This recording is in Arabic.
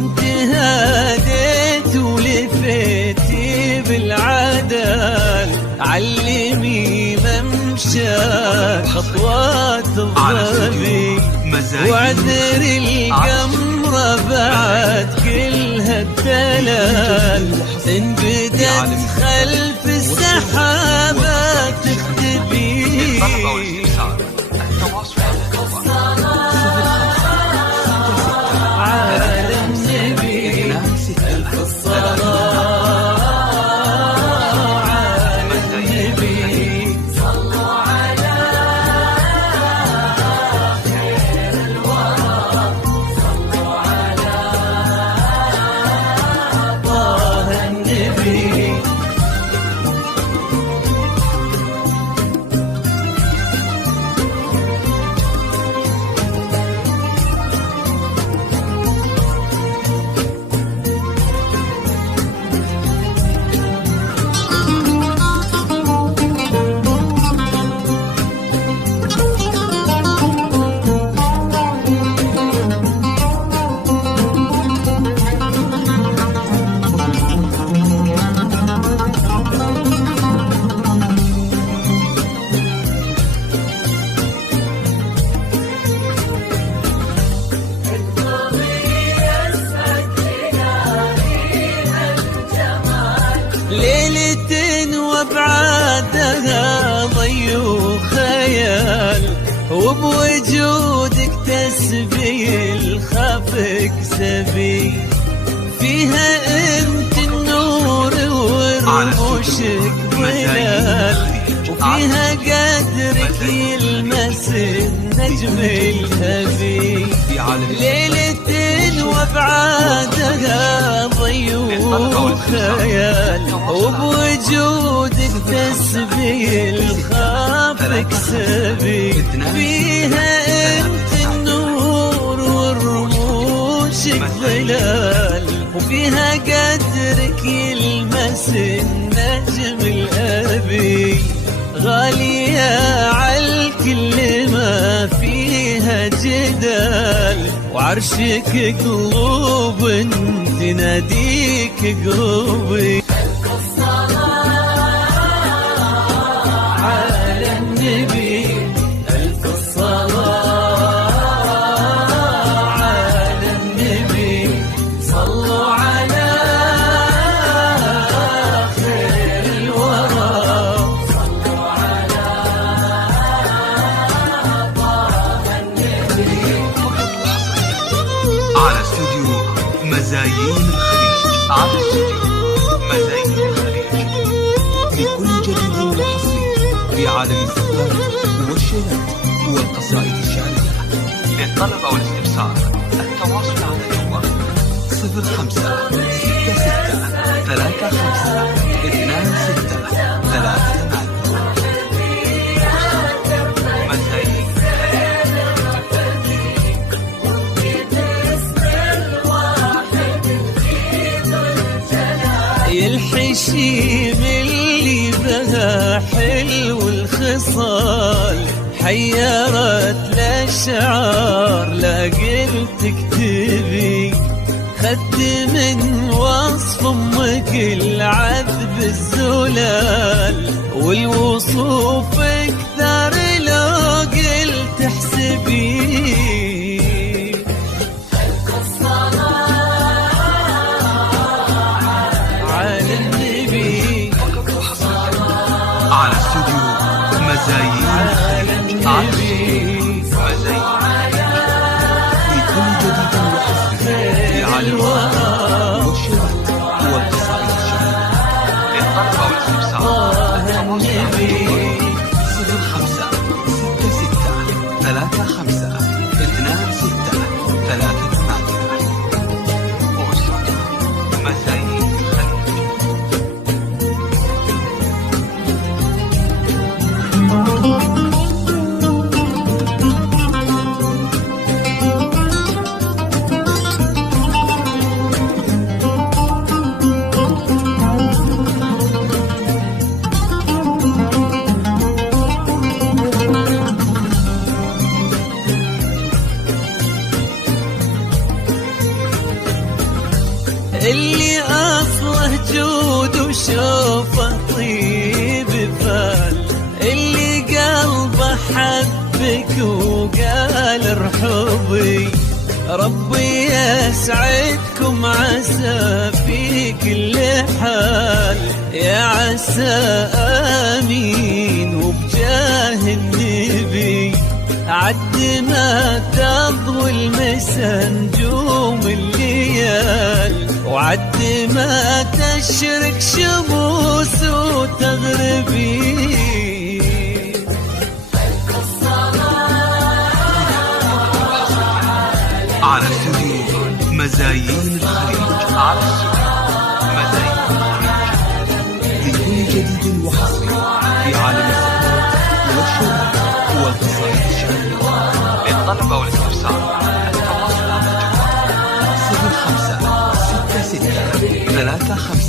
وانت هاديت ولفيتي بالعدل، علمي ممشى خطوات الظبي، وعذر القمرة بعد كل هالدلال، انبدت خلف السحابة تختبي. على النبي ألف الصلاة، على النبي صلوا على خير الورى، صلوا على طه النبي. ليلة وابعادها ضي وخيال، وبوجودك تسبي الخافك سبي، فيها انت النور ورموشك ظلال، وفيها قدرك يلمس النجم الهبي. ليلة وابعادها ضي وخيال، وبوجودك تسبي الخافك سبي، فيها انت النور ورموشك ظلال، وفيها قدرك يلمس النجم الأبي. غالية عالكل ما فيها جدال، وعرشك قلوب تناديك قلوبي. على النبي ألف الصلاة، على النبي صلوا على خير الورى، صلوا على طه النبي. على استوديو مزايين الخليج، على استوديو مزايين الخليج، بكل جديد وحصري في عالم الزفات والشيلات والقصائد الشعرية. للطلب أو الاستفسار التواصل على جوال 0566352638. الحشيم اللي بها حلو الخصال، حيرت الأشعار لا قلت اكتبي، خدت من وصف أمك العذب الزلال، والوصوف أكثر لو قلت احسبي. على استوديو مزايين الخليج، على استوديو مزايين لكل جديد وحصري في عالم الزفات والشيلات والقصائد الشعرية. للطلب أو الاستفسار التواصل على جوال 056635 اللي أصله جود وشوفه طيب فال، اللي قلبه حبك وقال ارحبي. ربي يسعدكم عسى في كل حال، يا عسى آمين وبجاه النبي. عد ما تضوي المسا نجوم الليال، وعد ما تشرق شموس وتغربي. على استوديو مزايين الخليج، على استوديو مزايين الخليج لكل جديد وحصري في عالم الخطوط والشراء والقصائد الشعرية. للطلب أو الاستفسار التواصل على الجوال 05 66 36